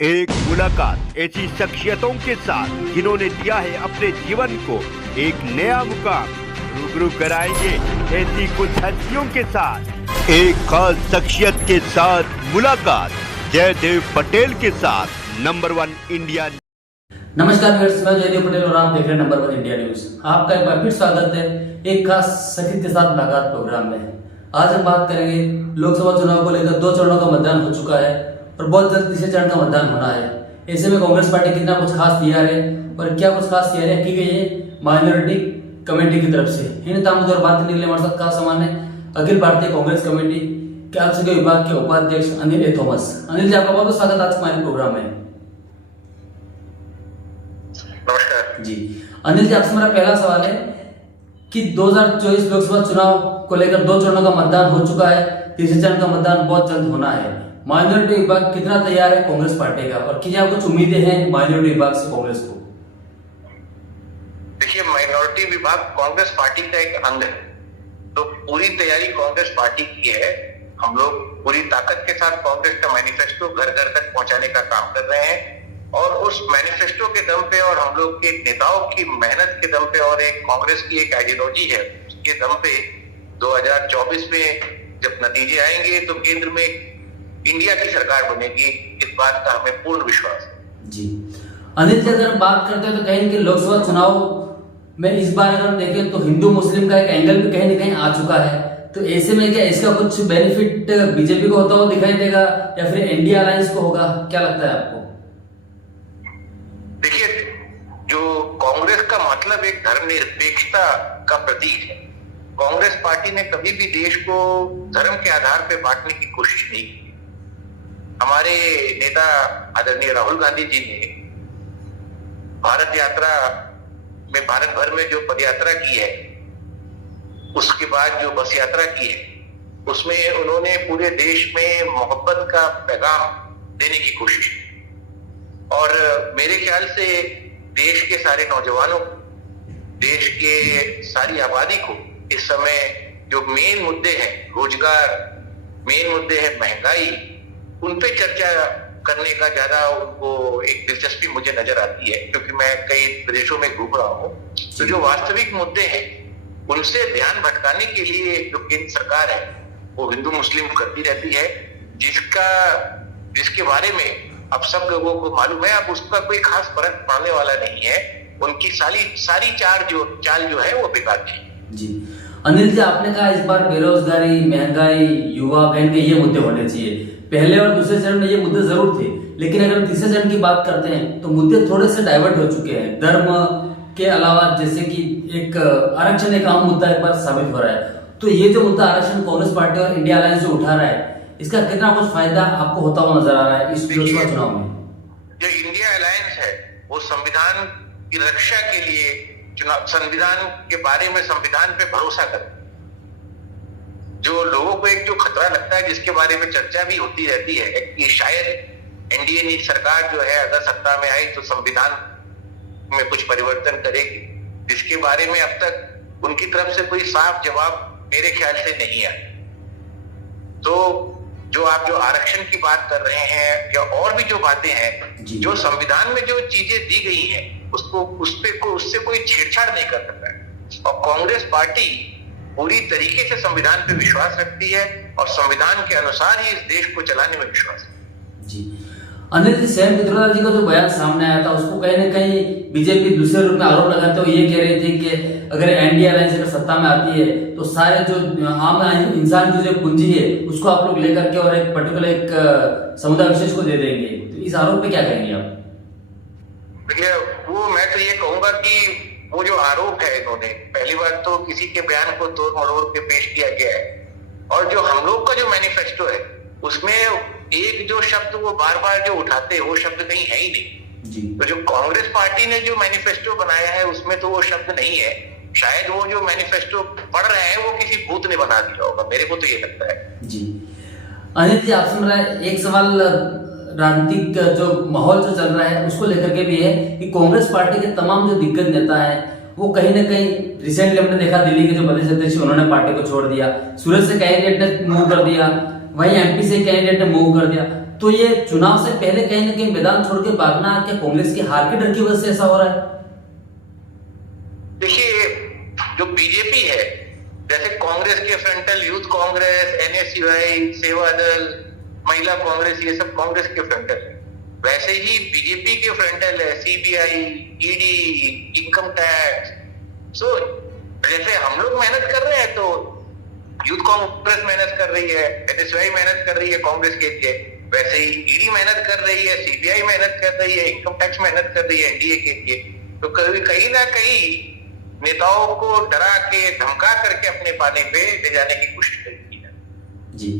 एक मुलाकात ऐसी शख्सियतों के साथ जिन्होंने दिया है अपने जीवन को एक नया मुकाम। रूबरू कराएंगे ऐसी कुछ हस्तियों के साथ एक खास शख्सियत के साथ मुलाकात। जयदेव पटेल के साथ नंबर 1 इंडिया। नमस्कार व्यूअर्स, मैं जयदेव पटेल और आप देख रहे हैं नंबर 1 इंडिया न्यूज। आपका एक बार फिर स्वागत है एक खास शख्सियत के साथ मुलाकात प्रोग्राम में। आज हम बात करेंगे लोकसभा चुनाव को लेकर 2 चरणों का मतदान हो चुका है और बहुत जल्द तीसरे चरण का मतदान होना है। ऐसे में कांग्रेस पार्टी कितना कुछ खास तैयार है और क्या कुछ खास तैयारियां की गई है माइनॉरिटी कमेटी की तरफ से। इन तमाम और बात करने के लिए हमारे साथ खास सामान है अखिल भारतीय कांग्रेस कमेटी के अल्पसंख्यक विभाग के उपाध्यक्ष अनिल ए थॉमस। अनिल जी, आपका बहुत बहुत स्वागत आज हमारे प्रोग्राम में। नमस्कार जी अनिल जी, आपसे मेरा पहला सवाल है कि 2024 लोकसभा चुनाव को लेकर 2 चरणों का मतदान हो चुका है, तीसरे चरण का मतदान बहुत जल्द होना है। माइनॉरिटी विभाग कितना तैयार है कांग्रेस पार्टी का और क्या कुछ उम्मीदें हैं माइनॉरिटी विभाग से कांग्रेस को? देखिए, माइनॉरिटी विभाग कांग्रेस पार्टी का एक अंग है, तो पूरी तैयारी कांग्रेस पार्टी की है। हम लोग पूरी ताकत के साथ कांग्रेस का मैनिफेस्टो घर घर तक पहुंचाने का काम कर रहे हैं और उस मैनिफेस्टो के दम पे और हम लोग के नेताओं की मेहनत के दम पे और एक कांग्रेस की एक आइडियोलॉजी है उसके दम पे 2024 में जब नतीजे आएंगे तो केंद्र में इंडिया की सरकार बनेगी, इस बात का हमें पूर्ण विश्वास है। जी अनिल जी, अगर बात करते हैं तो कहीं कि लोकसभा चुनाव में इस बार अगर देखें तो हिंदू मुस्लिम का एक एंगल भी कहीं ना कहीं आ चुका है, तो ऐसे में क्या इसका कुछ बेनिफिट बीजेपी को होता हुआ दिखाई देगा या फिर इंडिया अलायंस को होगा, क्या लगता है आपको? देखिए, जो कांग्रेस का मतलब एक धर्मनिरपेक्षता का प्रतीक है। कांग्रेस पार्टी ने कभी भी देश को धर्म के आधार पर बांटने की कोशिश नहीं की। हमारे नेता आदरणीय राहुल गांधी जी ने भारत यात्रा में भारत भर में जो पदयात्रा की है, उसके बाद जो बस यात्रा की है, उसमें उन्होंने पूरे देश में मोहब्बत का पैगाम देने की कोशिश की और मेरे ख्याल से देश के सारे नौजवानों को, देश के सारी आबादी को इस समय जो मेन मुद्दे हैं, रोजगार, मेन मुद्दे हैं महंगाई, उन पे चर्चा करने का ज्यादा उनको एक दिलचस्पी मुझे नजर आती है, क्योंकि मैं कई प्रदेशों में घूम रहा हूँ। तो जो वास्तविक मुद्दे हैं उनसे ध्यान भटकाने के लिए जो केंद्र सरकार है वो हिंदू मुस्लिम करती रहती है, जिसके बारे में अब सब लोगों को मालूम है। अब उसका कोई खास फर्क पड़ने वाला नहीं है। उनकी सारी चाल जो है वो बेकार थी। जी अनिल जी, आपने कहा इस बार बेरोजगारी, महंगाई, युवा बैंक ये मुद्दे होने चाहिए। पहले और दूसरे चरण में ये मुद्दे जरूर थे, लेकिन अगर तीसरे चरण की बात करते हैं तो मुद्दे थोड़े से डाइवर्ट हो चुके हैं। धर्म के अलावा जैसे कि एक आरक्षण एक आम मुद्दा एक बार साबित हो रहा है, तो ये जो मुद्दा आरक्षण कांग्रेस पार्टी और इंडिया अलायंस जो उठा रहा है, इसका कितना कुछ फायदा आपको होता हुआ नजर आ रहा है इस लोकसभा चुनाव में? जो इंडिया अलायंस है वो संविधान की रक्षा के लिए संविधान के बारे में संविधान पे भरोसा कर, जो लोगों को एक जो खतरा लगता है जिसके बारे में चर्चा भी होती रहती है कि शायद एनडीए सरकार जो है अगर सत्ता में आई तो संविधान में कुछ परिवर्तन करेगी, जिसके बारे में अब तक उनकी तरफ से कोई साफ जवाब मेरे ख्याल से नहीं आया। तो जो आप जो आरक्षण की बात कर रहे हैं या और भी जो बातें हैं, जो संविधान में जो चीजें दी गई हैं उससे कोई छेड़छाड़ नहीं कर सकता है। और कांग्रेस पार्टी पूरी तरीके से संविधान पे विश्वास रखती है और संविधान के अनुसार ही इस देश को चलाने में विश्वास है। जी अनिल जी, सैम पित्रोदा जी का जो बयान सामने आया था उसको कहीं ना कहीं बीजेपी दूसरे रूप में आरोप लगाते हुए ये कह रही थी कि अगर एनडीए अलायंस अगर सत्ता में आती है तो सारे जो आम इंसान की जो पूंजी है उसको आप लोग लेकर के और एक पर्टिकुलर एक समुदाय विशेष को दे देंगे, तो इस आरोप पे क्या कहेंगे आप? देखिए, वो मैं तो ये कहूंगा कि वो जो आरोप है इन्होंने, पहली बार तो किसी के बयान को तोड़ मरोड़ के पेश किया गया है और जो हम लोग का जो मैनिफेस्टो है उसमें एक जो शब्द वो बार बार जो उठाते हैं वो शब्द कहीं है ही नहीं। तो जो कांग्रेस पार्टी ने जो मैनिफेस्टो बनाया है उसमें तो वो शब्द नहीं है। शायद वो जो मैनिफेस्टो पढ़ रहे हैं वो किसी भूत ने बना दिया होगा, मेरे को तो ये लगता है। जी अनिल जी, आपसे मेरा एक सवाल राजनीतिक जो माहौल जो चल रहा है उसको लेकर के भी है कि कांग्रेस पार्टी के तमाम जो दिग्गज नेता है वो कहीं ना कहीं रिसेंटली हमने देखा दिल्ली के जो प्रदेश अध्यक्ष उन्होंने पार्टी को छोड़ दिया, सूरत से कैंडिडेट ने मूव कर दिया, वहीं एमपी से कैंडिडेट ने मूव कर दिया, तो ये चुनाव से पहले कहीं ना कहीं मैदान छोड़ के भागना क्या कांग्रेस की हार के डर की वजह से ऐसा हो रहा है? देखिए, जो बीजेपी है, जैसे कांग्रेस के फ्रंटल यूथ कांग्रेस, एनएसयूआई, सेवा दल, महिला कांग्रेस, ये सब कांग्रेस के फ्रंटल है। वैसे ही बीजेपी के फ्रंटल है सीबीआई, ईडी, इनकम टैक्स। सो जैसे हम लोग मेहनत कर रहे हैं तो यूथ कांग्रेस मेहनत कर रही है, एनएसयूआई मेहनत कर रही है कांग्रेस के लिए, वैसे ही ईडी मेहनत कर रही है, सीबीआई मेहनत कर रही है, इनकम टैक्स मेहनत कर रही है एनडीए के लिए। तो कहीं ना कहीं नेताओं को डरा के धमका करके अपने पाने पे ले जाने की कोशिश की है। जी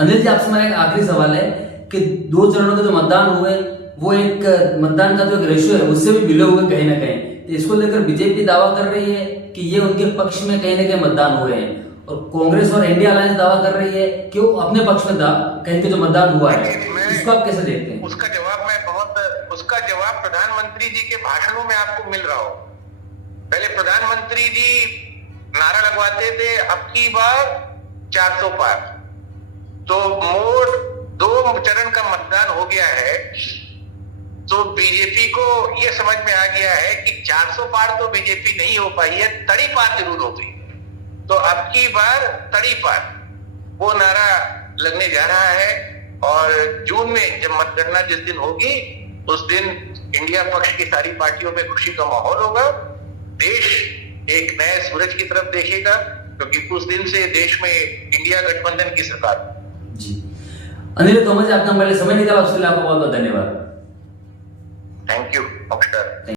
अनिल जी, आपसे मेरा एक आखिरी सवाल है कि 2 चरणों के जो मतदान हुए वो एक मतदान का जो एक रेशियो है उससे भी मिले हुए कहीं ना कहीं, तो इसको लेकर बीजेपी दावा कर रही है कि ये उनके पक्ष में कहीं ना कहीं मतदान हुए हैं, और कांग्रेस और इंडिया अलायंस दावा कर रही है कि वो अपने पक्ष में कहीं के जो मतदान हुआ है। इसको आप कैसे देखते हैं? उसका जवाब प्रधानमंत्री जी के भाषणों में आपको मिल रहा हो। पहले प्रधानमंत्री जी नारा लगवाते थे अब की बार 400 पार, तो मोर 2 चरण का मतदान हो गया है, तो बीजेपी को यह समझ में आ गया है कि 400 पार तो बीजेपी नहीं हो पाई है, तड़ी पार जरूर हो गई। तो अब की बार तड़ी पार वो नारा लगने जा रहा है, और जून में जब मतगणना जिस दिन होगी उस दिन इंडिया पक्ष की सारी पार्टियों में खुशी का माहौल होगा। देश एक नए सूरज की तरफ देखेगा, क्योंकि कुछ दिन से देश में इंडिया गठबंधन की सरकार। जी अनिल तोमर जी, आपने हमारे लिए समय निकाला, उसके लिए आपको बहुत बहुत धन्यवाद। थैंक यू, नमस्कार।